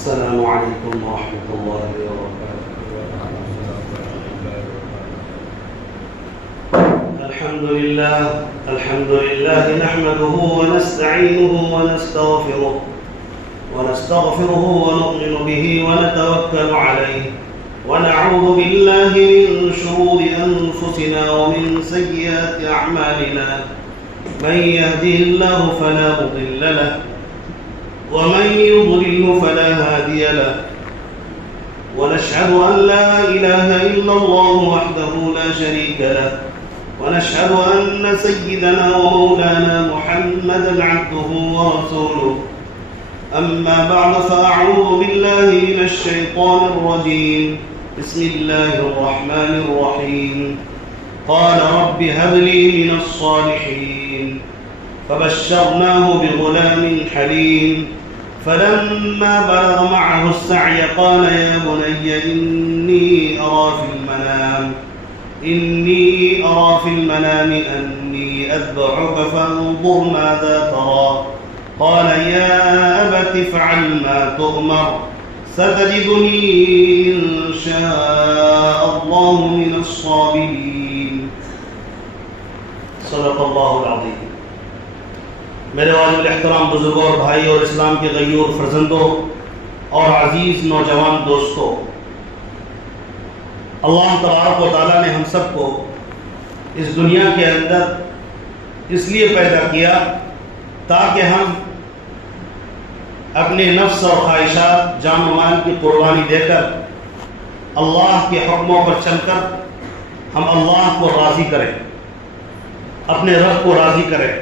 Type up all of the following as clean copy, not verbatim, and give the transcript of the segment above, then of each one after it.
السلام علیکم ورحمۃ اللہ وبرکاتہ۔ الحمد للہ نحمده ونستعینه ونستغفره ونؤمن به ونتوکل علیہ ونعوذ باللہ من شرور انفسنا ومن سیئات اعمالنا من يهده الله فلا مضل له ومن يضلل فلا هادي له ونشهد أن لا إله إلا الله وحده لا شريك له ونشهد أن سيدنا ومولانا محمدا عبده ورسوله أما بعد فأعوذ بالله من الشيطان الرجيم بسم الله الرحمن الرحيم قال رب هب لي من الصالحين فبشرناه بغلام حليم فلما بلغ معه السعي قال يا بني إني أرى في المنام أني أذبحك فانظر ماذا ترى قال يا أبت افعل ما تؤمر ستجدني إن شاء الله من الصابرين صدق اللہ العظیم۔ میرے واجب الاحترام بزرگوں اور بھائی اور اسلام کے غیور فرزندوں اور عزیز نوجوان دوستوں، اللہ تبارک و تعالیٰ نے ہم سب کو اس دنیا کے اندر اس لیے پیدا کیا تاکہ ہم اپنے نفس اور خواہشات جان و مال کی قربانی دے کر اللہ کے حکموں پر چل کر ہم اللہ کو راضی کریں، اپنے رب کو راضی کریں۔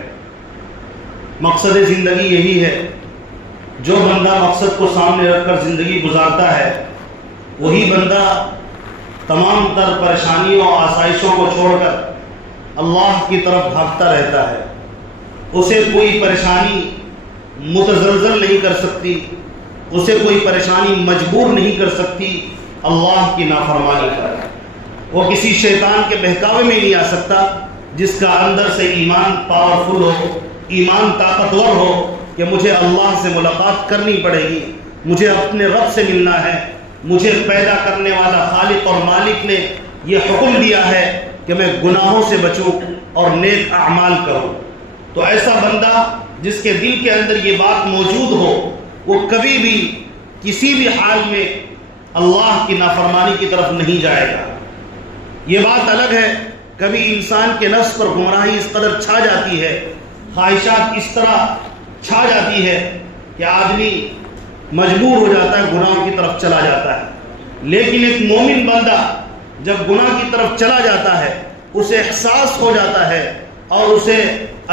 مقصد زندگی یہی ہے۔ جو بندہ مقصد کو سامنے رکھ کر زندگی گزارتا ہے وہی بندہ تمام تر پریشانیوں اور آسائشوں کو چھوڑ کر اللہ کی طرف بھاگتا رہتا ہے۔ اسے کوئی پریشانی متزلزل نہیں کر سکتی، اسے کوئی پریشانی مجبور نہیں کر سکتی اللہ کی نافرمانی پر۔ وہ کسی شیطان کے بہکاوے میں نہیں آ سکتا جس کا اندر سے ایمان پاورفل ہو، ایمان طاقتور ہو کہ مجھے اللہ سے ملاقات کرنی پڑے گی، مجھے اپنے رب سے ملنا ہے، مجھے پیدا کرنے والا خالق اور مالک نے یہ حکم دیا ہے کہ میں گناہوں سے بچوں اور نیک اعمال کروں۔ تو ایسا بندہ جس کے دل کے اندر یہ بات موجود ہو وہ کبھی بھی کسی بھی حال میں اللہ کی نافرمانی کی طرف نہیں جائے گا۔ یہ بات الگ ہے کبھی انسان کے نفس پر گمراہی اس قدر چھا جاتی ہے، خواہشات اس طرح چھا جاتی ہے کہ آدمی مجبور ہو جاتا ہے، گناہ کی طرف چلا جاتا ہے۔ لیکن ایک مومن بندہ جب گناہ کی طرف چلا جاتا ہے اسے احساس ہو جاتا ہے اور اسے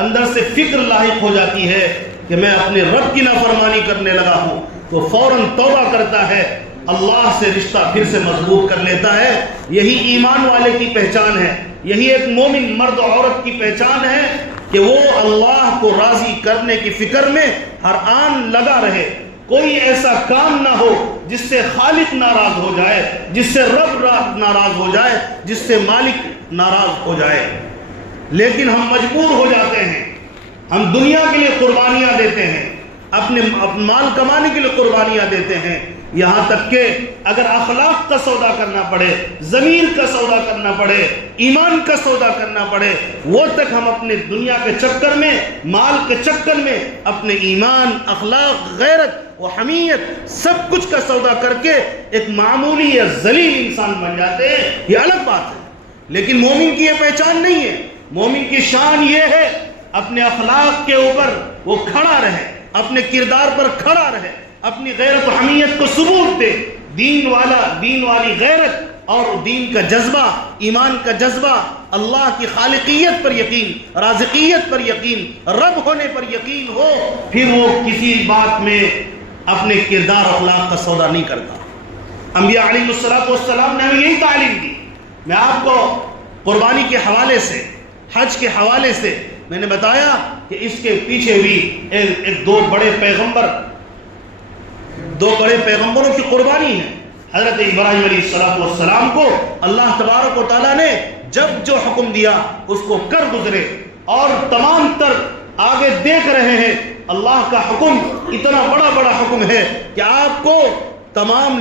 اندر سے فکر لاحق ہو جاتی ہے کہ میں اپنے رب کی نافرمانی کرنے لگا ہوں، تو فوراً توبہ کرتا ہے، اللہ سے رشتہ پھر سے مضبوط کر لیتا ہے۔ یہی ایمان والے کی پہچان ہے، یہی ایک مومن مرد و عورت کی پہچان ہے کہ وہ اللہ کو راضی کرنے کی فکر میں ہر آن لگا رہے۔ کوئی ایسا کام نہ ہو جس سے خالق ناراض ہو جائے، جس سے رب ناراض ہو جائے، جس سے مالک ناراض ہو جائے۔ لیکن ہم مجبور ہو جاتے ہیں، ہم دنیا کے لیے قربانیاں دیتے ہیں، اپنے مال کمانے کے لیے قربانیاں دیتے ہیں، یہاں تک کہ اگر اخلاق کا سودا کرنا پڑے، ضمیر کا سودا کرنا پڑے، ایمان کا سودا کرنا پڑے، وہ تک ہم اپنے دنیا کے چکر میں، مال کے چکر میں اپنے ایمان، اخلاق، غیرت و حمیت سب کچھ کا سودا کر کے ایک معمولی یا ذلیل انسان بن جاتے ہیں۔ یہ الگ بات ہے، لیکن مومن کی یہ پہچان نہیں ہے۔ مومن کی شان یہ ہے اپنے اخلاق کے اوپر وہ کھڑا رہے، اپنے کردار پر کھڑا رہے، اپنی غیرت و حمیت کو ثبوت دے۔ دین والی غیرت اور دین کا جذبہ، ایمان کا جذبہ، اللہ کی خالقیت پر یقین، رازقیت پر یقین، رب ہونے پر یقین ہو، پھر وہ کسی بات میں اپنے کردار اخلاق کا سودا نہیں کرتا۔ انبیاء علیہ السلام نے ہمیں یہی تعلیم دی۔ میں آپ کو قربانی کے حوالے سے، حج کے حوالے سے میں نے بتایا کہ اس کے پیچھے بھی دو بڑے پیغمبروں کی قربانی ہے۔ حضرت ابراہیم علیہ السلام کو اللہ تبارک و تعالیٰ نے جب جو حکم دیا اس کو کر گزرے، اور تمام تر آگے دیکھ رہے ہیں۔ اللہ کا حکم اتنا بڑا بڑا حکم ہے کہ آپ کو تمام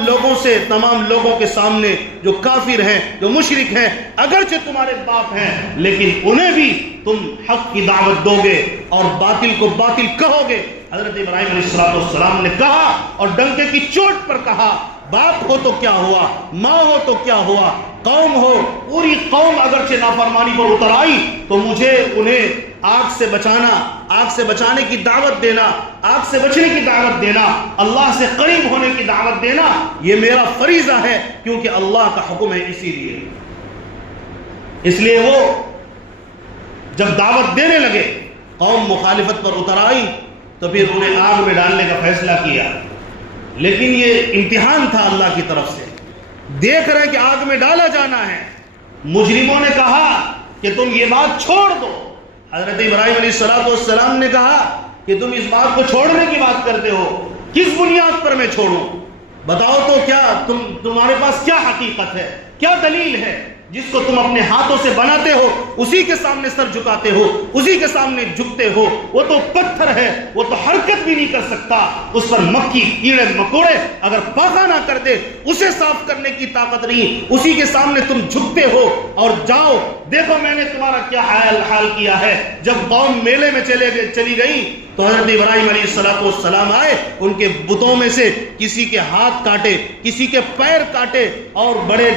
لوگوں کے سامنے جو کافر ہیں، جو مشرک ہیں، اگرچہ تمہارے باپ ہیں، لیکن انہیں بھی تم حق کی دعوت دو گے اور باطل کو باطل کہو گے۔ حضرت ابراہیم علیہ السلام نے کہا اور ڈنکے کی چوٹ پر کہا، باپ ہو تو کیا ہوا، ماں ہو تو کیا ہوا، قوم ہو، پوری قوم اگرچہ نافرمانی پر اتر آئی تو مجھے انہیں آگ سے بچانا، آگ سے بچانے کی دعوت دینا، آگ سے بچنے کی دعوت دینا، اللہ سے قریب ہونے کی دعوت دینا، یہ میرا فریضہ ہے، کیونکہ اللہ کا حکم ہے۔ اس لیے وہ جب دعوت دینے لگے، قوم مخالفت پر اتر آئی تو پھر انہیں آگ میں ڈالنے کا فیصلہ کیا، لیکن یہ امتحان تھا اللہ کی طرف سے۔ دیکھ رہے کہ آگ میں ڈالا جانا ہے، مجرموں نے کہا کہ تم یہ بات چھوڑ دو۔ حضرت ابراہیم علیہ السلام نے کہا کہ تم اس بات کو چھوڑنے کی بات کرتے ہو، کس بنیاد پر میں چھوڑوں؟ بتاؤ تو کیا تمہارے پاس کیا حقیقت ہے، کیا دلیل ہے؟ جس کو تم اپنے ہاتھوں سے بناتے ہو اسی کے سامنے سر جھکاتے ہو، اسی کے سامنے جھکتے ہو۔ وہ تو پتھر ہے، وہ تو حرکت بھی نہیں کر سکتا، اس پر مکھی کیڑے مکوڑے اگر پاخانہ کر دے اسے صاف کرنے کی طاقت نہیں، اسی کے سامنے تم جھکتے ہو۔ اور جاؤ دیکھو میں نے تمہارا کیا حال کیا ہے۔ جب قوم میلے میں چلی گئی تو حضرت ابراہیم علیہ السلام آئے، ان کے بتوں میں سے کسی کے ہاتھ کاٹے، کسی کے پیر کاٹے، اور بڑے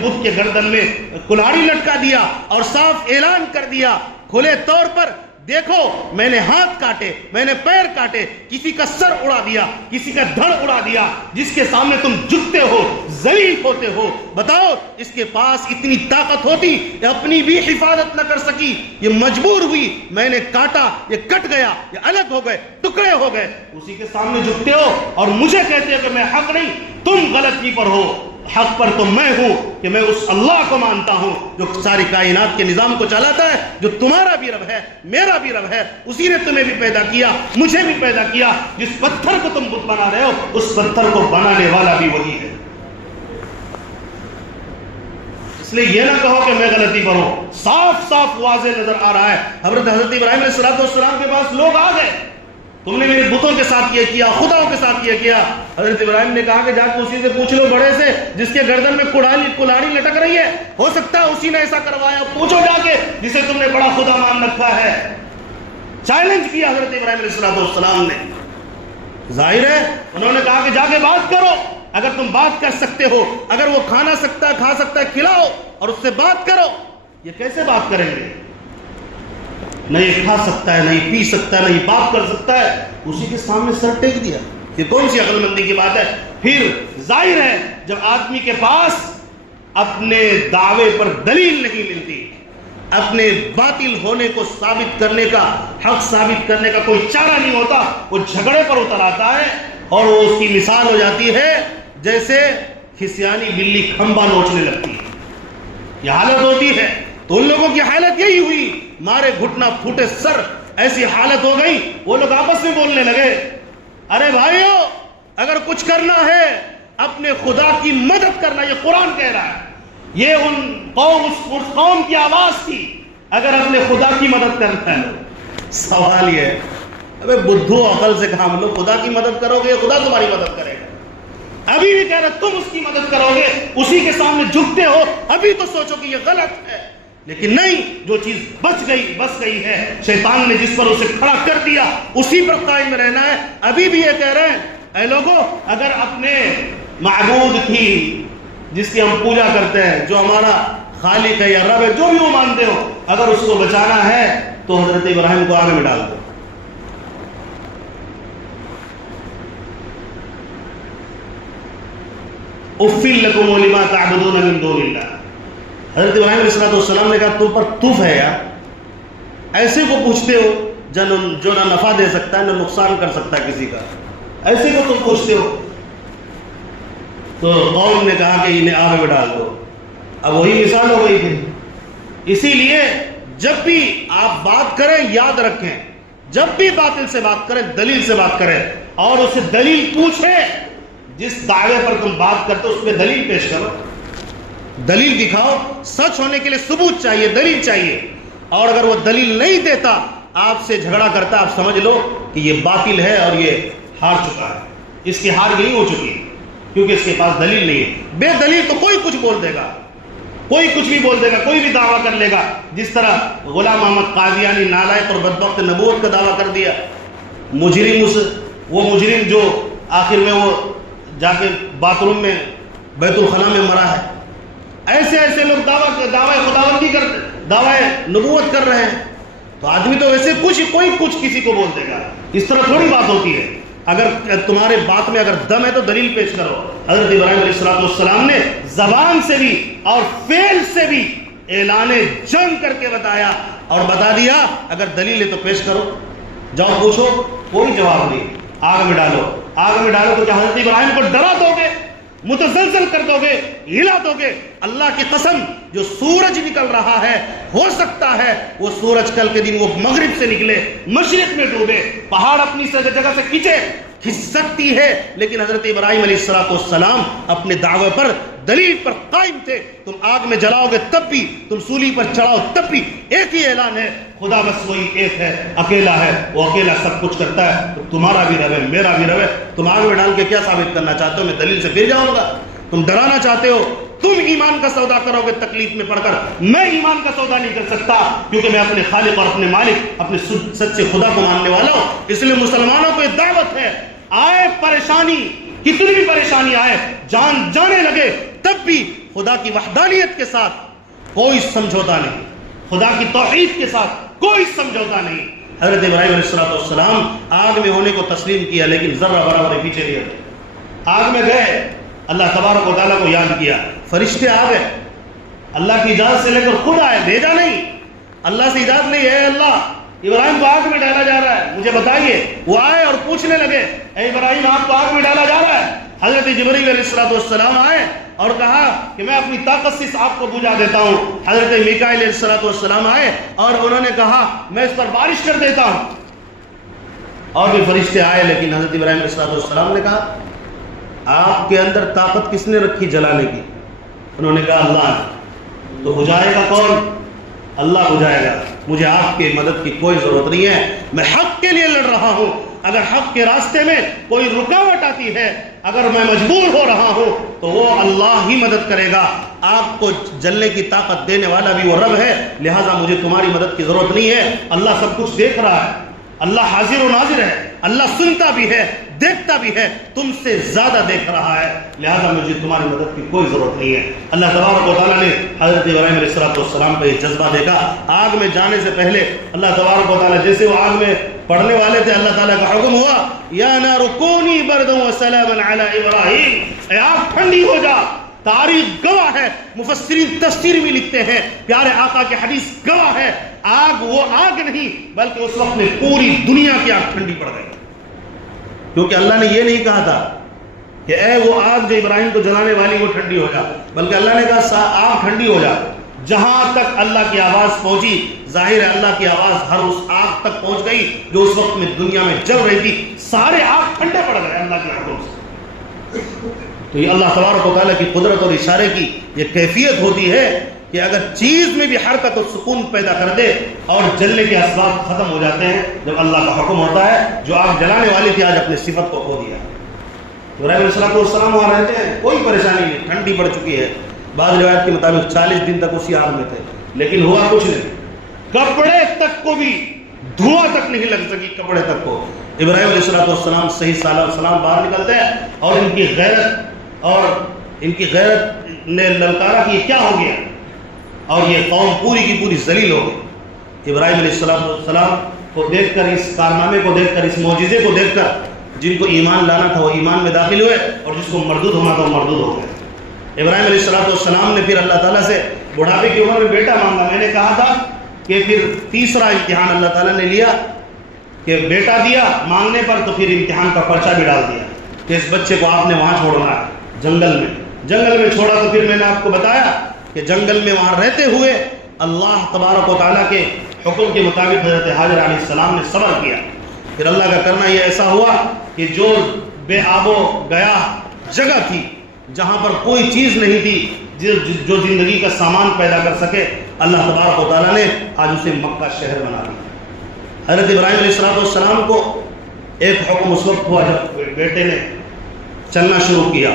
بت کے گردن میں کلاڑی لٹکا دیا اور صاف اعلان کر دیا کھلے طور پر، دیکھو میں نے ہاتھ کاٹے، میں نے پیر کاٹے، کسی کا سر اڑا دیا، کسی کا دھڑ اڑا دیا، جس کے سامنے تم جھکتے ہو، ذلیل ہوتے ہو۔ بتاؤ اس کے پاس اتنی طاقت ہوتی کہ اپنی بھی حفاظت نہ کر سکی، یہ مجبور ہوئی، میں نے کاٹا، یہ کٹ گیا، یہ الگ ہو گئے، ٹکڑے ہو گئے، اسی کے سامنے جھکتے ہو اور مجھے کہتے ہو کہ میں حق نہیں، تم غلطی پر ہو۔ حق پر تو میں ہوں کہ میں اس اللہ کو مانتا ہوں جو ساری کائنات کے نظام کو چلاتا ہے، جو تمہارا بھی رب ہے، میرا بھی رب ہے، اسی نے تمہیں بھی پیدا کیا، مجھے بھی پیدا کیا۔ جس پتھر کو تم بت بنا رہے ہو اس پتھر کو بنانے والا بھی وہی ہے۔ اس لیے یہ نہ کہو کہ میں غلطی پر ہوں، صاف صاف واضح نظر آ رہا ہے۔ حضرت ابراہیم علیہ السلام کے پاس لوگ آ گئے، تم نے میرے بتوں کے ساتھ یہ کیا، خداؤں کے ساتھ یہ کیا۔ حضرت ابراہیم نے کہا کہ جا کے اسی سے پوچھ لو، بڑے سے جس کے گردن میں کلاڑی لٹک رہی ہے، ہو سکتا ہے اسی نے ایسا کروایا، پوچھو جا کے جسے تم نے بڑا خدا مان رکھا ہے۔ چیلنج کیا حضرت ابراہیم علیہ السلام نے۔ ظاہر ہے انہوں نے کہا کہ جا کے بات کرو، اگر تم بات کر سکتے ہو، اگر وہ کھا سکتا ہے کھلاؤ اور اس سے بات کرو۔ یہ کیسے بات کریں گے؟ نہیں کھا سکتا ہے، نہیں پی سکتا ہے، نہیں بات کر سکتا ہے، اسی کے سامنے سر ٹیک دیا۔ یہ کون سی عقل مندی کی بات ہے؟ پھر ظاہر ہے جب آدمی کے پاس اپنے دعوے پر دلیل نہیں ملتی، اپنے باطل ہونے کو ثابت کرنے کا، حق ثابت کرنے کا کوئی چارہ نہیں ہوتا، وہ جھگڑے پر اتر آتا ہے، اور وہ اس کی مثال ہو جاتی ہے جیسے کھسیانی بلی کھمبا نوچنے لگتی ہے۔ یہ حالت ہوتی ہے۔ تو ان لوگوں کی حالت یہی ہوئی، مارے گھٹنا پھوٹے سر، ایسی حالت ہو گئی۔ وہ لوگ آپس میں بولنے لگے، ارے بھائیو اگر کچھ کرنا ہے اپنے خدا کی مدد کرنا، یہ قرآن کہہ رہا ہے، یہ اس قوم کی آواز تھی، اگر اپنے خدا کی مدد کرنا ہے۔ سوال یہ ہے، ابے بدھو عقل سے کام لو، خدا کی مدد کرو گے خدا تمہاری مدد کرے گا؟ ابھی بھی کہہ رہا تم اس کی مدد کرو گے، اسی کے سامنے جھکتے ہو، ابھی تو سوچو کہ یہ غلط ہے۔ لیکن نہیں، جو چیز بس گئی ہے، شیطان نے جس پر اسے کھڑا کر دیا اسی پر قائم رہنا ہے۔ ابھی بھی یہ کہہ رہے ہیں، اے لوگو اگر اپنے معبود کی، جس کی ہم پوجا کرتے ہیں، جو ہمارا خالق ہے یا رب ہے، جو بھی وہ مانتے ہو، اگر اس کو بچانا ہے تو حضرت ابراہیم کو آگے میں ڈال دو۔ اُفِّل لَكُمْ وَلِمَا تَعْبُدُونَ مِن دُونِ اللَّهِ۔ حضرت ابراہیم علیہ السلام نے کہا تم پر تف ہے یار، ایسے کو پوچھتے ہو جو نہ نفع دے سکتا ہے نہ نقصان کر سکتا ہے کسی کا، ایسے کو تم پوچھتے ہو۔ تو قوم نے کہا کہ انہیں آگ میں ڈال دو۔ اب وہی مثال ہو گئی تھی۔ اسی لیے جب بھی آپ بات کریں یاد رکھیں، جب بھی باطل سے بات کریں دلیل سے بات کریں، اور اسے دلیل پوچھیں۔ جس دعوے پر تم بات کرتے ہو اس پہ دلیل پیش کرو، دلیل دکھاؤ۔ سچ ہونے کے لیے ثبوت چاہیے، دلیل چاہیے، اور اگر وہ دلیل نہیں دیتا آپ سے جھگڑا کرتا ہے آپ سمجھ لو کہ یہ باطل ہے اور یہ ہار چکا ہے. اس کی ہار یہی ہو چکی ہے کیونکہ اس کے پاس دلیل نہیں ہے. بے دلیل تو کوئی کچھ بول دے گا, کوئی کچھ بھی بول دے گا, کوئی بھی دعویٰ کر لے گا. جس طرح غلام محمد قادیانی نالائق اور بدبخت نبوت کا دعویٰ کر دیا. وہ مجرم جو آخر میں وہ جا کے باتھ روم میں بیت الخلا میں مرا ہے. ایسے لوگ دعوی خداوندی دعوی نبوت کر رہے ہیں. تو آدمی تو ویسے کوئی کچھ کسی کو بول دے گا. اس طرح تھوڑی بات ہوتی ہے. اگر تمہارے بات میں اگر دم ہے تو دلیل پیش کرو. حضرت ابراہیم علیہ السلام نے زبان سے بھی اور فعل سے بھی اعلان جنگ کر کے بتایا اور بتا دیا اگر دلیل ہے تو پیش کرو. جاؤ پوچھو, کوئی جواب نہیں. آگ میں ڈالو تو کیا حضرت ابراہیم کو ڈرا دو گے, متزلزل کر دو گے, ہلا دو گے؟ اللہ کی قسم, جو سورج نکل رہا ہے ہو سکتا ہے وہ سورج کل کے دن وہ مغرب سے نکلے مشرق میں ڈوبے. پہاڑ اپنی جگہ سے کھنچ سکتی ہے, لیکن حضرت ابراہیم علیہ السلام اپنے دعوے پر دلیل پر قائم تھے. تم آگ میں جلاؤ گے تب بھی, تم سولی پر چڑھاؤ تب بھی ایک ہی اعلان ہے, خدا بس وہی ایک ہے, اکیلا ہے, وہ اکیلا سب کچھ کرتا ہے. تو تمہارا بھی رہے میرا بھی رہے. تم آگ میں ڈال کے کیا ثابت کرنا چاہتے ہو؟ میں دلیل سے پھر جاؤں گا. تم ڈرانا چاہتے ہو, تم ایمان کا سودا کرو گے تکلیف میں پڑ کر. میں ایمان کا سودا نہیں کر سکتا کیونکہ میں اپنے خالق اور اپنے مالک اپنے سچے خدا کو ماننے والا ہوں. اس لیے مسلمانوں کو یہ دعوت ہے, آئے پریشانی, کتنی بھی پریشانی آئے, جان جانے لگے تب بھی خدا کی وحدانیت کے ساتھ کوئی سمجھوتا نہیں, خدا کی توحید کے ساتھ کوئی سمجھوتا نہیں. حضرت ابراہیم علیہ السلام آگ میں ہونے کو تسلیم کیا لیکن ذرہ برابر پیچھے نہیں ہٹے. آگ میں گئے, اللہ تبارک و تعالیٰ کو یاد کیا, فرشتے آ گئے, اللہ کی اجازت سے لے کر خود آئے, بھیجا نہیں. اللہ سے اجازت نہیں ہے, اللہ ابراہیم کو آگ میں ڈالا جا رہا ہے, مجھے بتائیے. وہ آئے اور پوچھنے لگے, اے ابراہیم آپ کو آگ میں ڈالا جا رہا ہے؟ حضرت جبریل علیہ السلام آئے اور کہا کہ میں اپنی طاقت سے اس آگ کو بجھا دیتا ہوں. حضرت میکائیل علیہ السلام آئے اور انہوں نے کہا میں اس پر بارش کر دیتا ہوں. اور بھی فرشتے آئے, لیکن حضرت ابراہیم علیہ السلام نے کہا آپ کے اندر طاقت کس نے رکھی جلانے کی؟ انہوں نے کہا اللہ نے. تو بجھائے گا کون؟ اللہ بجھائے گا. مجھے آپ کے مدد کی کوئی ضرورت نہیں ہے, میں حق کے لیے لڑ رہا ہوں. اگر حق کے راستے میں کوئی رکاوٹ آتی ہے, اگر میں مجبور ہو رہا ہوں تو وہ اللہ ہی مدد کرے گا. آپ کو جلنے کی طاقت دینے والا بھی وہ رب ہے, لہٰذا مجھے تمہاری مدد کی ضرورت نہیں ہے. اللہ سب کچھ دیکھ رہا ہے, اللہ حاضر و ناظر ہے, اللہ سنتا بھی ہے, دیکھتا بھی ہے, تم سے زیادہ دیکھ رہا ہے, لہذا مجھے تمہاری مدد کی کوئی ضرورت نہیں ہے. اللہ تبارک و تعالیٰ نے حضرت ابراہیم علیہ السلام کا یہ جذبہ دیکھا. آگ میں جانے سے پہلے اللہ تبارک و تعالیٰ, جیسے وہ آگ میں پڑھنے والے تھے, اللہ تعالیٰ کا حکم ہوا یا نار کونی بردا وسلاما علی ابراہیم, اے آگ ٹھنڈی ہو جا. تاریخ گواہ ہے, مفسرین تفسیر بھی لکھتے ہیں, پیارے آقا کی حدیث گواہ ہے, آگ وہ آگ نہیں بلکہ اس وقت میں پوری دنیا کی آگ ٹھنڈی پڑ گئی. کیونکہ اللہ نے یہ نہیں کہا تھا کہ اے وہ آگ جو ابراہیم کو جلانے والی وہ ٹھنڈی ہو جا, بلکہ اللہ نے کہا آگ ٹھنڈی ہو جا. جہاں تک اللہ کی آواز پہنچی, ظاہر ہے اللہ کی آواز ہر اس آگ تک پہنچ گئی جو اس وقت میں دنیا میں جل رہی تھی. سارے آگ ٹھنڈے پڑ گئے اللہ کے حکم سے. تو یہ اللہ تبارک و تعالیٰ کی قدرت اور اشارے کی یہ کیفیت ہوتی ہے کہ اگر چیز میں بھی حرکت و سکون پیدا کر دے اور جلنے کے اسباب ختم ہو جاتے ہیں جب اللہ کا حکم ہوتا ہے. جو آگ جلانے والی تھی آج اپنے صفت کو کھو دیا. ابراہیم علیہ السلام وہاں رہتے ہیں, کوئی پریشانی نہیں, ٹھنڈی پڑ چکی ہے. بعض روایت کے مطابق 40 دن تک اسی آگ میں تھے, لیکن ہوا کچھ نہیں. کپڑے تک کو بھی دھواں تک نہیں لگ سکی, کپڑے تک کو. ابراہیم علیہ السلام صحیح سلام باہر نکلتے ہیں اور ان کی غیرت نے للکارا کہ یہ کیا ہو گیا, اور یہ قوم پوری کی پوری ذلیل ہو گئی. ابراہیم علیہ السلام کو دیکھ کر, اس کارنامے کو دیکھ کر, اس معجزے کو دیکھ کر, جن کو ایمان لانا تھا وہ ایمان میں داخل ہوئے اور جس کو مردود ہونا تھا وہ مردود ہو گئے. ابراہیم علیہ السلام نے پھر اللہ تعالیٰ سے بڑھاپے کی عمر میں بیٹا مانگا. میں نے کہا تھا کہ پھر تیسرا امتحان اللہ تعالیٰ نے لیا کہ بیٹا دیا مانگنے پر, تو پھر امتحان کا پرچہ بھی ڈال دیا کہ اس بچے کو آپ نے وہاں چھوڑنا ہے, جنگل میں چھوڑا. تو پھر میں نے آپ کو بتایا کہ جنگل میں وہاں رہتے ہوئے اللہ تبارک و تعالیٰ کے حکم کے مطابق حضرت حاجر علیہ السلام نے صبر کیا. پھر اللہ کا کرنا یہ ایسا ہوا کہ جو بے آب و گیا جگہ تھی, جہاں پر کوئی چیز نہیں تھی جو زندگی کا سامان پیدا کر سکے, اللہ تبارک و تعالیٰ نے آج اسے مکہ شہر بنا دیا. حضرت ابراہیم علیہ السلام کو ایک حکم اس وقت ہوا جب بیٹے نے چلنا شروع کیا.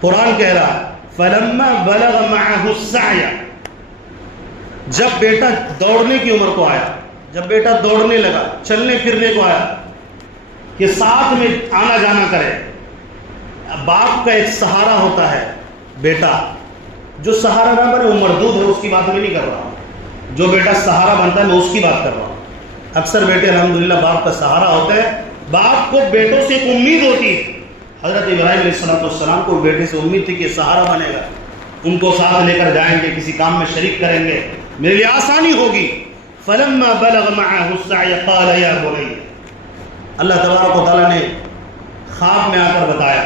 قرآن کہہ رہا فَلَمَّا بَلَغَ مَعَهُ السَّعْيَ، جب بیٹا دوڑنے کی عمر کو آیا، جب بیٹا دوڑنے لگا، چلنے پھرنے کو آیا، کہ ساتھ میں آنا جانا کرے. باپ کا ایک سہارا ہوتا ہے بیٹا، جو سہارا نہ بنے وہ مردود ہے، اس کی بات میں نہیں کر رہا ہوں. جو بیٹا سہارا بنتا ہے میں اس کی بات کر رہا ہوں. اکثر بیٹے الحمدللہ باپ کا سہارا ہوتے ہیں. باپ کو بیٹوں سے ایک امید ہوتی ہے. حضرت ابراہیم علیہ السلام کو بیٹے سے امید تھی کہ سہارا بنے گا، ان کو ساتھ لے کر جائیں گے، کسی کام میں شریک کریں گے، میرے لیے آسانی ہوگی. فَلَمَّا بَلَغَ مَعَهُ السَّعْيَ قَالَ يَا بُنَيَّ، اللہ تبارک و تعالیٰ نے خواب میں آ کر بتایا.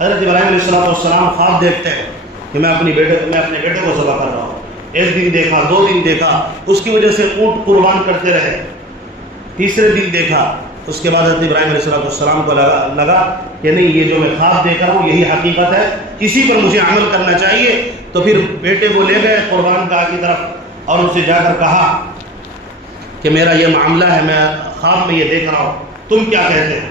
حضرت ابراہیم علیہ السلام خواب دیکھتے ہیں کہ میں اپنے بیٹے کو ذبح کر رہا ہوں. ایک دن دیکھا، 2 دن دیکھا، اس کی وجہ سے اونٹ قربان کرتے رہے. تیسرے دن دیکھا، اس کے بعد حضرت ابراہیم علیہ السلام کو لگا کہ نہیں، یہ جو میں خواب دیکھا ہوں یہی حقیقت ہے، اسی پر مجھے عمل کرنا چاہیے. تو پھر بیٹے کو لے گئے قربان گاہ کی طرف اور ان سے جا کر کہا کہ میرا یہ معاملہ ہے، میں خواب میں یہ دیکھ رہا ہوں، تم کیا کہتے ہیں؟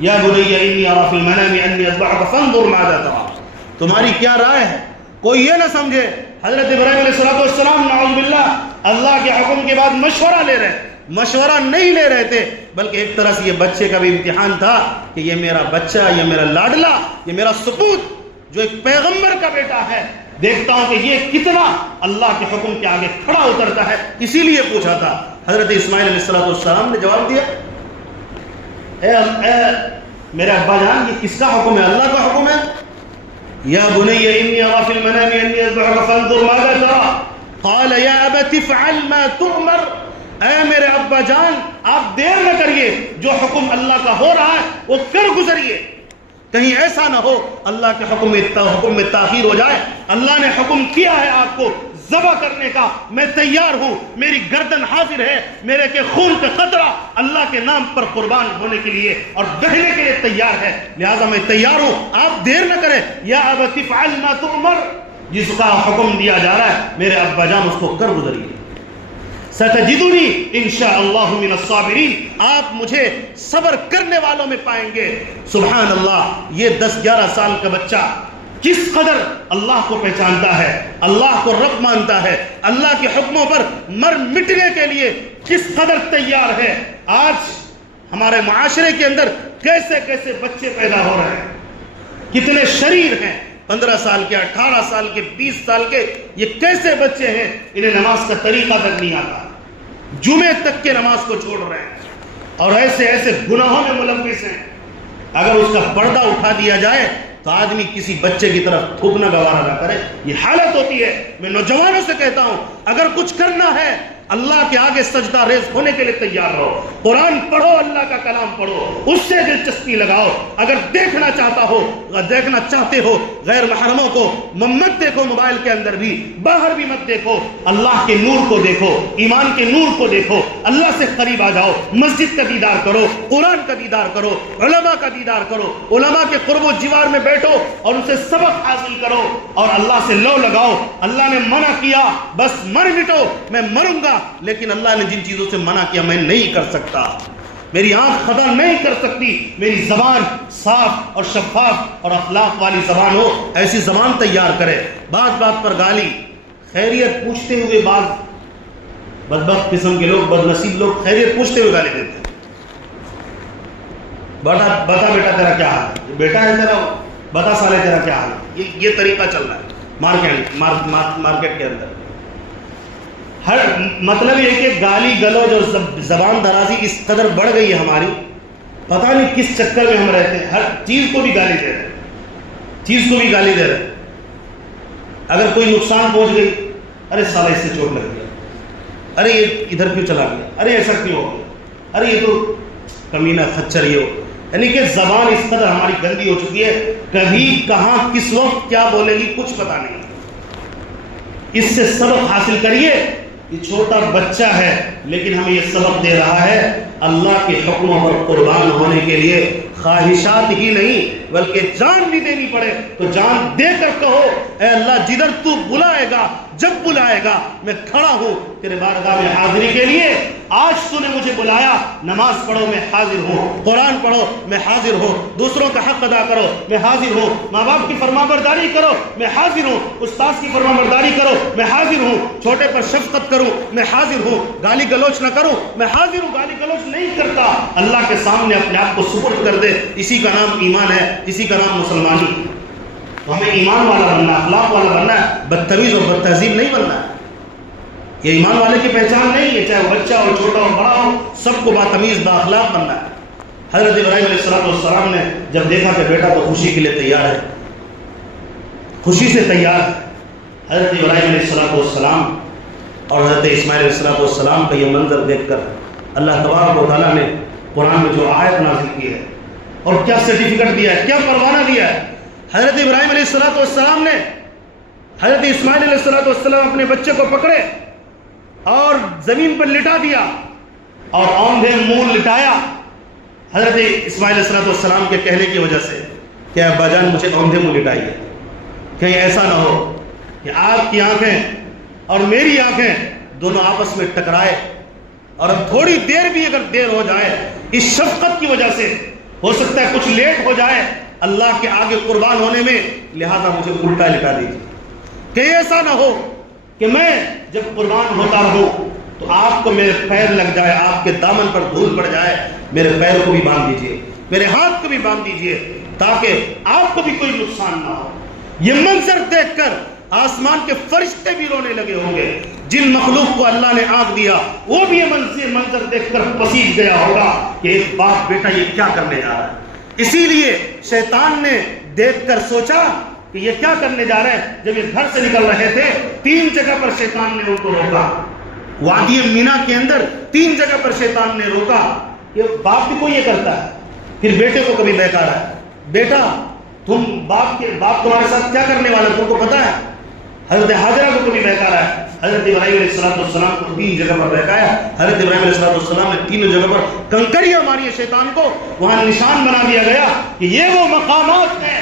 یا بنی انی اری فی المنام انی اذبحک فانظر ماذا تری، تمہاری کیا رائے ہے؟ کوئی یہ نہ سمجھے حضرت ابراہیم علیہ السلام نعوذ باللہ اللہ کے حکم کے بعد مشورہ لے رہے. مشورہ نہیں لے رہے تھے، بلکہ ایک طرح سے یہ بچے کا بھی امتحان تھا کہ یہ میرا بچہ، یہ میرا لاڈلا، یہ میرا سپوت جو ایک پیغمبر کا بیٹا ہے، دیکھتا ہوں کہ یہ کتنا اللہ کے حکم کے آگے کھڑا اترتا ہے. اسی لیے پوچھا تھا. حضرت اسماعیل علیہ السلام نے جواب دیا، اے میرے ابا جان، یہ کس کا حکم ہے؟ اللہ کا حکم ہے. یا بنی انی اری فی المنام انی اذبحک فانظر ماذا تری قال یا ابت افعل ما تؤمر. اے میرے ابا جان، آپ دیر نہ کریے، جو حکم اللہ کا ہو رہا ہے وہ کر گزریے. کہیں ایسا نہ ہو اللہ کے حکم میں تاخیر ہو جائے. اللہ نے حکم کیا ہے آپ کو ذبح کرنے کا، میں تیار ہوں، میری گردن حاضر ہے، میرے کے خون کا قطرہ اللہ کے نام پر قربان ہونے کے لیے اور بہنے کے لیے تیار ہے، لہٰذا میں تیار ہوں، آپ دیر نہ کریں. یا ابت افعل ما تؤمر، جس کا حکم دیا جا رہا ہے میرے ابا جان اس کو کر گزریے. ستجدنی انشاءاللہ من الصابرین، آپ مجھے صبر کرنے والوں میں پائیں گے. سبحان اللہ، یہ 10-11 سال کا بچہ کس قدر اللہ کو پہچانتا ہے، اللہ کو رب مانتا ہے، اللہ کے حکموں پر مر مٹنے کے لیے کس قدر تیار ہے. آج ہمارے معاشرے کے اندر کیسے کیسے بچے پیدا ہو رہے ہیں، کتنے شریر ہیں، 15 سال کے، 18 سال کے، 20 سال کے، یہ کیسے بچے ہیں، انہیں نماز کا طریقہ تک نہیں آتا، جمعے تک کے نماز کو چھوڑ رہے ہیں اور ایسے ایسے گناہوں میں ملوث ہیں. اگر اس کا پردہ اٹھا دیا جائے تو آدمی کسی بچے کی طرف تھوکنا گوارا نہ کرے. یہ حالت ہوتی ہے. میں نوجوانوں سے کہتا ہوں، اگر کچھ کرنا ہے اللہ کے آگے سجدہ ریز ہونے کے لیے تیار رہو. قرآن پڑھو، اللہ کا کلام پڑھو، اس سے دلچسپی لگاؤ. اگر دیکھنا چاہتے ہو غیر محرموں کو مت دیکھو، موبائل کے اندر بھی باہر بھی مت دیکھو. اللہ کے نور کو دیکھو، ایمان کے نور کو دیکھو، اللہ سے قریب آ جاؤ. مسجد کا دیدار کرو، قرآن کا دیدار کرو، علماء کا دیدار کرو، علماء کے قرب و جوار میں بیٹھو اور ان سے سبق حاصل کرو اور اللہ سے لو لگاؤ. اللہ نے منع کیا، بس مر مٹو، میں مروں گا، لیکن اللہ نے جن چیزوں سے منع کیا میں نہیں کر سکتا. میری آنکھ خطا نہیں کر سکتی. میری زبان صاف اور شفاف اور اخلاق والی زبان ہو، ایسی زبان تیار کرے. بات بات پر گالی، خیریت پوچھتے ہوئے بعض بدبخت قسم کے لوگ، بد نصیب لوگ خیریت پوچھتے ہوئے گالی دیتے ہیں. بتا بیٹا تیرا کیا حال ہے، بیٹا ہے تیرا، بتا سالے تیرا کیا حال ہے. یہ طریقہ چل رہا ہے مارکیٹ کے اندر. ہر مطلب یہ کہ گالی گلوچ اور زبان درازی اس قدر بڑھ گئی ہے ہماری، پتہ نہیں کس چکر میں ہم رہتے ہیں. ہر چیز کو بھی گالی دے رہے ہیں، اگر کوئی نقصان پہنچ گئی، ارے سالہ اس سے چوٹ لگ گیا، ارے یہ ادھر کیوں چلا گیا، ارے ایسا کیوں ہو گیا، ارے یہ تو کمینہ خچر یہ ہو. یعنی کہ زبان اس قدر ہماری گندی ہو چکی ہے، کبھی کہاں کس وقت کیا بولے گی کچھ پتہ نہیں. اس سے سبق حاصل کریے. یہ چھوٹا بچہ ہے لیکن ہمیں یہ سبق دے رہا ہے اللہ کے حکموں پر قربان ہونے کے لیے خواہشات ہی نہیں بلکہ جان بھی دینی پڑے تو جان دے کر کہو، اے اللہ جدھر تو بلائے گا، جب بلائے گا میں کھڑا ہوں تیرے بارگاہ میں حاضری کے لیے. آج تو نے مجھے بلایا، نماز پڑھو میں حاضر ہوں، قرآن پڑھو میں حاضر ہوں، دوسروں کا حق ادا کرو میں حاضر ہوں، ماں باپ کی فرمانبرداری کرو میں حاضر ہوں، استاد کی فرمانبرداری کرو میں حاضر ہوں، چھوٹے پر شفقت کروں میں حاضر ہوں، گالی گلوچ نہ کروں میں حاضر ہوں، گالی گلوچ نہیں کرتا، اللہ کے سامنے اپنے آپ کو سپرد کر دے، اسی کا نام ایمان ہے، اسی کا نام مسلمانی۔ تو ہمیں ایمان والا بننا، اخلاق والا بننا ہے، بدتمیز اور بد تہذیب نہیں بننا ہے۔ یہ ایمان والے کی پہچان نہیں ہے، چاہے وہ بچہ ہو، چھوٹا ہو، بڑا ہو، سب کو باتمیز با اخلاق بننا ہے۔ حضرت ابراہیم علیہ السلام نے جب دیکھا کہ بیٹا تو خوشی کے لیے تیار ہے، خوشی سے تیار ہے، حضرت ابراہیم علیہ السلام اور حضرت اسماعیل علیہ السلام کا یہ منظر دیکھ کر اللہ تبارک و تعالیٰ نے قرآن میں جو آیت نازل کی ہے اور کیا سرٹیفکیٹ دیا ہے، کیا پروانہ دیا ہے۔ حضرت ابراہیم علیہ السلام نے حضرت اسماعیل علیہ السلام اپنے بچے کو پکڑے اور زمین پر لٹا دیا اور اوندھے منہ لٹایا، حضرت اسماعیل علیہ السلام کے کہنے کی وجہ سے کہ ابا جان مجھے اوندھے منہ لٹائیے، کہیں ایسا نہ ہو کہ آپ کی آنکھیں اور میری آنکھیں دونوں آپس میں ٹکرائے، اور اب تھوڑی دیر بھی اگر دیر ہو جائے اس شفقت کی وجہ سے ہو سکتا ہے کچھ لیٹ ہو جائے اللہ کے آگے قربان ہونے میں، لہذا مجھے الٹا لٹا دیجیے، کہ ایسا نہ ہو کہ میں جب قربان ہوتا رہوں تو آپ کو میرے پیر لگ جائے، آپ کے دامن پر دھول پڑ جائے، میرے پیر کو بھی باندھ دیجیے، میرے ہاتھ کو بھی باندھ دیجیے، تاکہ آپ کو بھی کوئی نقصان نہ ہو۔ یہ منظر دیکھ کر آسمان کے فرشتے بھی رونے لگے ہوں گے، جن مخلوق کو اللہ نے آنکھ دیا وہ بھی یہ منظر دیکھ کر پسیج گیا ہوگا کہ ایک باپ بیٹا یہ کیا کرنے جا رہا ہے۔ اسی لیے شیطان نے دیکھ کر سوچا کہ یہ کیا کرنے جا رہے ہیں۔ جب یہ گھر سے نکل رہے تھے 3 جگہ پر شیطان نے ان کو روکا، وادی مینا کے اندر 3 جگہ پر شیطان نے روکا۔ یہ باپ بھی کوئی یہ کرتا ہے، پھر بیٹے کو کبھی بہکا رہا ہے، بیٹا تم باپ تمہارے ساتھ کیا کرنے والا تم کو پتا ہے۔ حضرت حاجرہ کو کبھی بہکا رہا ہے، حضرت ابراہیم علیہ السلام کو 3 جگہ پر بہکایا، حضرت ابراہیم علیہ السلام نے 3 جگہ پر کنکریاں ماری شیطان کو، وہاں نشان بنا دیا گیا کہ یہ وہ مقامات ہیں۔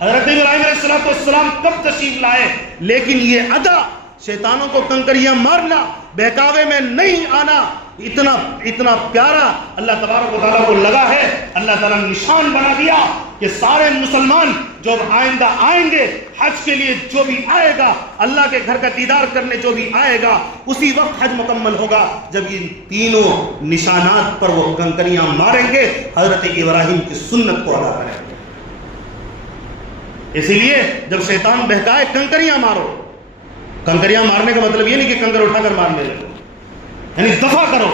حضرت ابراہیم علیہ السلام کب تشریف لائے، لیکن یہ ادا شیطانوں کو کنکریاں مارنا، بہکاوے میں نہیں آنا، اتنا پیارا اللہ تبارک و تعالیٰ کو لگا ہے۔ اللہ تعالیٰ نے نشان بنا دیا کہ سارے مسلمان جو آئندہ آئیں گے حج کے لیے، جو بھی آئے گا اللہ کے گھر کا دیدار کرنے جو بھی آئے گا، اسی وقت حج مکمل ہوگا جب ان تینوں نشانات پر وہ کنکریاں ماریں گے، حضرت ابراہیم کی سنت کو ادا کریں گے۔ اسی لیے جب شیطان بہکائے کنکریاں مارو، کنکریاں مارنے کا مطلب یہ نہیں کہ کنکر اٹھا کر مارنے لگو، یعنی دفع کرو،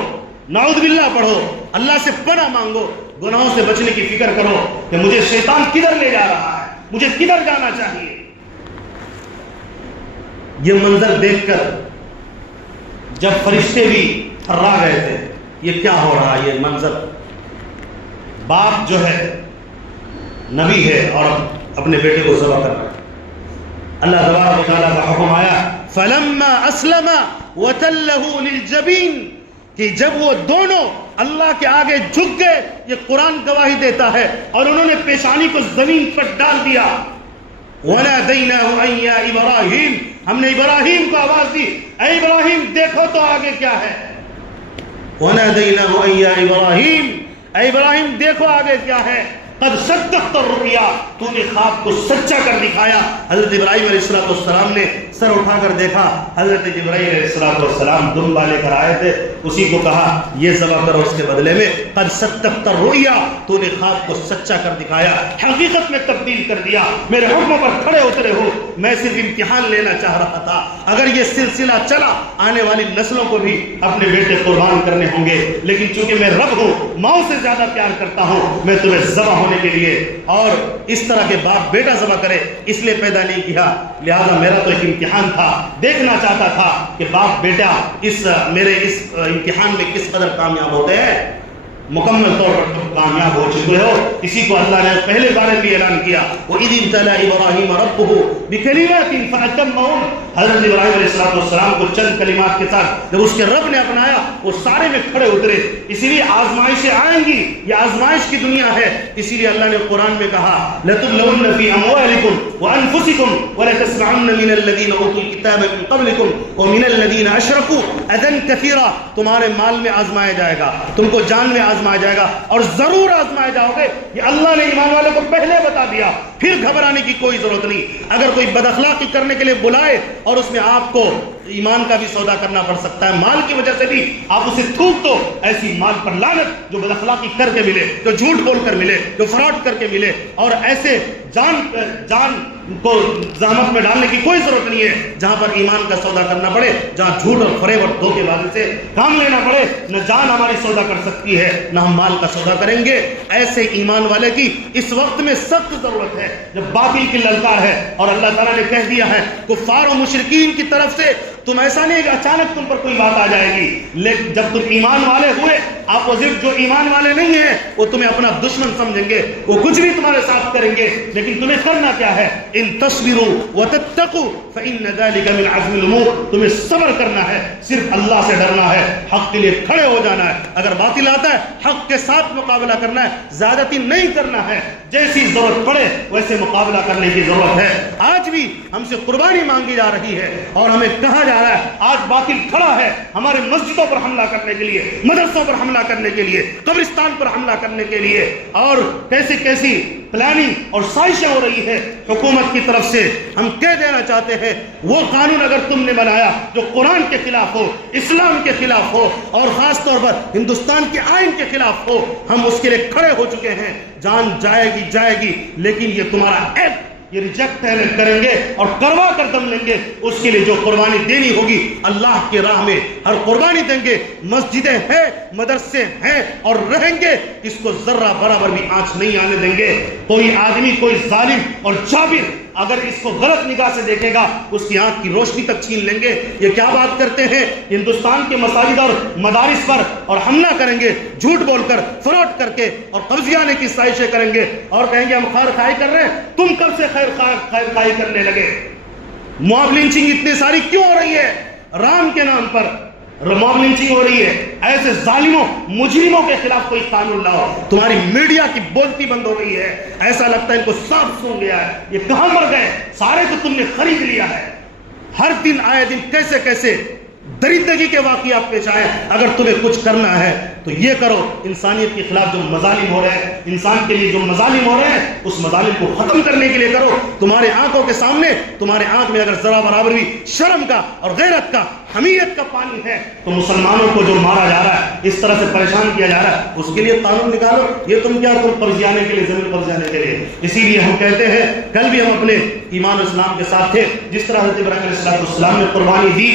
نعوذ باللہ پڑھو، اللہ سے پناہ مانگو، گناہوں سے بچنے کی فکر کرو کہ مجھے شیطان کدھر لے جا رہا ہے، مجھے کدھر جانا چاہیے۔ یہ منظر دیکھ کر جب فرشتے بھی تھرا گئے تھے، یہ کیا ہو رہا ہے، یہ منظر، باپ جو ہے نبی ہے اور اپنے بیٹے کو ذبح کر رہا ہے۔ اللہ تبارک و تعالیٰ کا حکم آیا فَلَمَّا أَسْلَمَ وَتَلَّهُ لِلْجَبِينِ، کہ جب وہ دونوں اللہ کے آگے جھک گئے، یہ قرآن گواہی دیتا ہے، اور انہوں نے پیشانی کو زمین پر ڈال دیا، وَنَادَيْنَاهُ أَن يَا إِبْرَاهِيمُ، ہم نے ابراہیم کو آواز دی، اے ابراہیم دیکھو تو آگے کیا ہے، وَنَادَيْنَاهُ أَن يَا إِبْرَاهِيمُ، اے ابراہیم دیکھو آگے کیا ہے، قد صدقت الرؤیا، تو نے خواب کو سچا کر دکھایا۔ حضرت ابراہیم علیہ السلام نے سر اٹھا کر دیکھا، حضرت جبرائیل علیہ السلام دمبا لے کر آئے تھے، اسی کو کہا یہ ذبح کرو، اس کے بدلے میں قد صدقت الرؤیا، تو نے خواب کو سچا کر دکھایا، حقیقت میں تبدیل کر دیا، میرے حکم پر کھڑے اترے ہو، میں صرف امتحان لینا چاہ رہا تھا، اگر یہ سلسلہ چلا آنے والی نسلوں کو بھی اپنے بیٹے قربان کرنے ہوں گے، لیکن چونکہ میں رب ہوں، ماؤں سے زیادہ پیار کرتا ہوں، میں تمہیں ذبح ہونے کے لیے اور اس طرح کے باپ بیٹا ذبح کرے اس لیے پیدا نہیں کیا، لہذا میرا تو ایک امتحان تھا، دیکھنا چاہتا تھا کہ باپ بیٹا میرے اس امتحان میں کس قدر کامیاب ہوتے ہیں۔ مکمل طور پر تم کامیاب ہو چکے ہو، اسی کو اللہ نے پہلے بارے بھی اعلان کیا، وَإِذِ ابْتَلَىٰ إِبْرَاهِيمَ رَبُّهُ بِكَلِمَاتٍ فَأَتَمَّهُنَّ، حضرت ابراہیم علیہ السلام کو چند کلمات کے ساتھ جب اس کے رب نے اپنایا وہ سارے میں کھڑے اترے. اسی لیے آزمائشیں آئیں گی, یہ آزمائش کی دنیا ہے. اسی لیے اللہ نے قرآن میں کہا لَتُبْلَوُنَّ فِي أَمْوَالِكُمْ وَأَنفُسِكُمْ وَلَتَسْمَعُنَّ مِنَ الَّذِينَ أُوتُوا الْكِتَابَ مِن قَبْلِكُمْ وَمِنَ الَّذِينَ أَشْرَكُوا أَذًى كَثِيرًا. تمہارے مال میں آزمایا جائے گا, تم کو جان میں آزمایا جائے گا, اور ضرور آزمائے جاؤ گے. یہ اللہ نے ایمان والوں کو پہلے بتا دیا, پھر گھبرانے کی کوئی ضرورت نہیں. اگر کوئی بد اخلاقی کرنے کے لیے بلائے اور اس میں آپ کو ایمان کا بھی سودا کرنا پڑ سکتا ہے, مال کی وجہ سے بھی آپ اسے تھوک دو, ایسی مال پر لعنت جو بد اخلاقی کر کے ملے, جو جھوٹ بول کر ملے, جو فراڈ کر کے ملے. اور ایسے جان کو زحمت میں ڈالنے کی کوئی ضرورت نہیں ہے جہاں پر ایمان کا سودا کرنا پڑے, جہاں جھوٹ اور فریب اور دھوکے بازی سے کام لینا پڑے. نہ جان ہماری سودا کر سکتی ہے, نہ ہم مال کا سودا کریں گے. ایسے ایمان والے کی اس وقت میں سخت ضرورت ہے جب باطل کی للکار ہے. اور اللہ تعالیٰ نے کہہ دیا ہے کفار و مشرکین کی طرف سے, تم ایسا نہیں کہ اچانک تم پر کوئی بات آ جائے گی, لیکن جب تم ایمان والے ہوئے, اپوزٹ جو ایمان والے نہیں ہیں وہ تمہیں اپنا دشمن سمجھیں گے, وہ کچھ بھی تمہارے ساتھ کریں گے, لیکن تمہیں کرنا کیا ہے, ان تصبروا وتتقوا فإن ذلك من عزم الامور. تمہیں صبر کرنا ہے, صرف اللہ سے ڈرنا ہے, حق کے لیے کھڑے ہو جانا ہے. اگر باطل آتا ہے حق کے ساتھ مقابلہ کرنا ہے, زیادتی نہیں کرنا ہے. جیسی ضرورت پڑے ویسے مقابلہ کرنے کی ضرورت ہے. آج بھی ہم سے قربانی مانگی جا رہی ہے اور ہمیں کہا جا رہا ہے آج باطل کھڑا ہے ہمارے مسجدوں پر حملہ کرنے کے لیے, مدرسوں پر حملہ کرنے کے لیے, قبرستان پر حملہ کرنے کے لیے, اور کیسی کیسی پلاننگ اور سازشیں ہو رہی ہے حکومت کی طرف سے. ہم کہہ دینا چاہتے ہیں وہ قانون اگر تم نے بنایا جو قرآن کے خلاف ہو, اسلام کے خلاف ہو, اور خاص طور پر ہندوستان کے آئین کے خلاف ہو, ہم اس کے لیے کھڑے ہو چکے ہیں. جان جائے گی لیکن یہ تمہارا ایپ یہ ریجیکٹ کریں گے اور کروا کر دم لیں گے. اس کے لیے جو قربانی دینی ہوگی اللہ کی راہ میں ہر قربانی دیں گے. مسجدیں ہیں, مدرسے ہیں اور رہیں گے, اس کو ذرہ برابر بھی آنچ نہیں آنے دیں گے. کوئی آدمی, کوئی ظالم اور جابر اگر اس کو غلط نگاہ سے دیکھے گا اس کی آنکھ کی روشنی تک چھین لیں گے. یہ کیا بات کرتے ہیں, ہندوستان کے مساجد اور مدارس پر اور حملہ کریں گے, جھوٹ بول کر, فراڈ کر کے, اور قبضے آنے کی سازشیں کریں گے, اور کہیں گے ہم خیر خواہی کر رہے ہیں. تم کب سے خیر خواہی کرنے لگے؟ موب لنچنگ اتنی ساری کیوں ہو رہی ہے؟ رام کے نام پر موب لنچنگ ہو رہی ہے. ایسے ظالموں مجرموں کے خلاف کوئی قانون لاؤ. تمہاری میڈیا کی بولتی بند ہو گئی ہے, ایسا لگتا ہے ان کو صاف سون گیا ہے. یہ کہاں مر گئے سارے تو تم نے خرید لیا ہے. ہر دن آئے دن کیسے کیسے درندگی کے واقعات پیش آئے. اگر تمہیں کچھ کرنا ہے تو یہ کرو, انسانیت کے خلاف جو مظالم ہو رہے ہیں, انسان کے لیے جو مظالم ہو رہے ہیں, اس مظالم کو ختم کرنے کے لیے کرو. تمہارے آنکھوں کے سامنے, تمہارے آنکھ میں اگر ذرا برابر بھی شرم کا اور غیرت کا, حمیت کا پانی ہے تو مسلمانوں کو جو مارا جا رہا ہے, اس طرح سے پریشان کیا جا رہا ہے, اس کے لیے قانون نکالو. یہ تم کیا, تم قبضانے کے لیے, زمین قبضانے کے لیے. اسی لیے ہم کہتے ہیں, کل بھی ہم اپنے ایمان و اسلام کے ساتھ تھے. جس طرح حضرت ابراہیم علیہ السلام نے قربانی دی,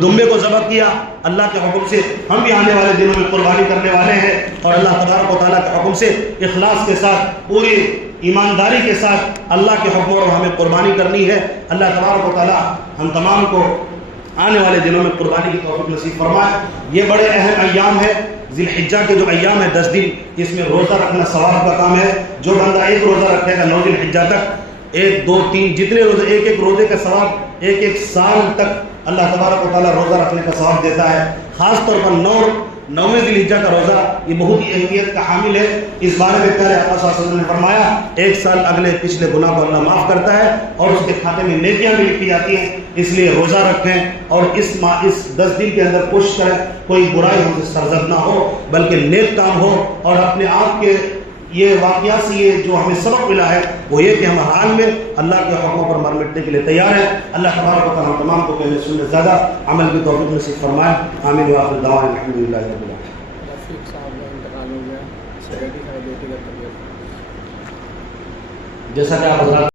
دمبے کو ذبح کیا اللہ کے حکم سے, ہم بھی آنے والے دنوں میں قربانی کرنے والے ہیں. اور اللہ تبارک و تعالیٰ کے حکم سے اخلاص کے ساتھ, پوری ایمانداری کے ساتھ اللہ کے حکم اور ہمیں قربانی کرنی ہے. اللہ تبارک و تعالیٰ ہم تمام کو آنے والے دنوں میں قربانی کی توفیق نصیب فرمائے. یہ بڑے اہم ایام ہے, ذی الحجہ کے جو ایام ہے 10 دن, اس میں روزہ رکھنا ثواب کا کام ہے. جو بندہ ایک روزہ رکھے گا 9 ذی الحجہ تک, 1 2 3 جتنے روزے, ایک روزے کا ثواب 1 سال تک اللہ تبارک و تعالیٰ روزہ رکھنے کا ثواب دیتا ہے. خاص طور پر 9ویں ذی الحجہ کا روزہ یہ بہت ہی اہمیت کا حامل ہے. اس بارے میں پیارے آقا صلی اللہ علیہ وسلم نے فرمایا 1 سال اگلے پچھلے گناہ کو اللہ معاف کرتا ہے اور اس کے کھاتے میں نیکیاں بھی لکھی جاتی ہیں. اس لیے روزہ رکھیں اور اس 10 دن کے اندر کوشش کریں کوئی برائی ہم سے سرزد نہ ہو بلکہ نیک کام ہو. اور اپنے آپ کے یہ واقعات سے یہ جو ہمیں سبق ملا ہے وہ یہ کہ ہم حال میں اللہ کے حکموں پر مر مٹنے کے لیے تیار ہیں. اللہ تبارک و تعالیٰ ہم تمام کو کہنے سننے زیادہ عمل کی توفیق نصیب فرمائے. آمین وآخر دعوانا الحمدللہ رب العالمین. رفیق صاحب کا انتقال ہو گیا, سیکرٹری صاحب بیٹی کا طبیعت. جیسا کہ آپ حضرات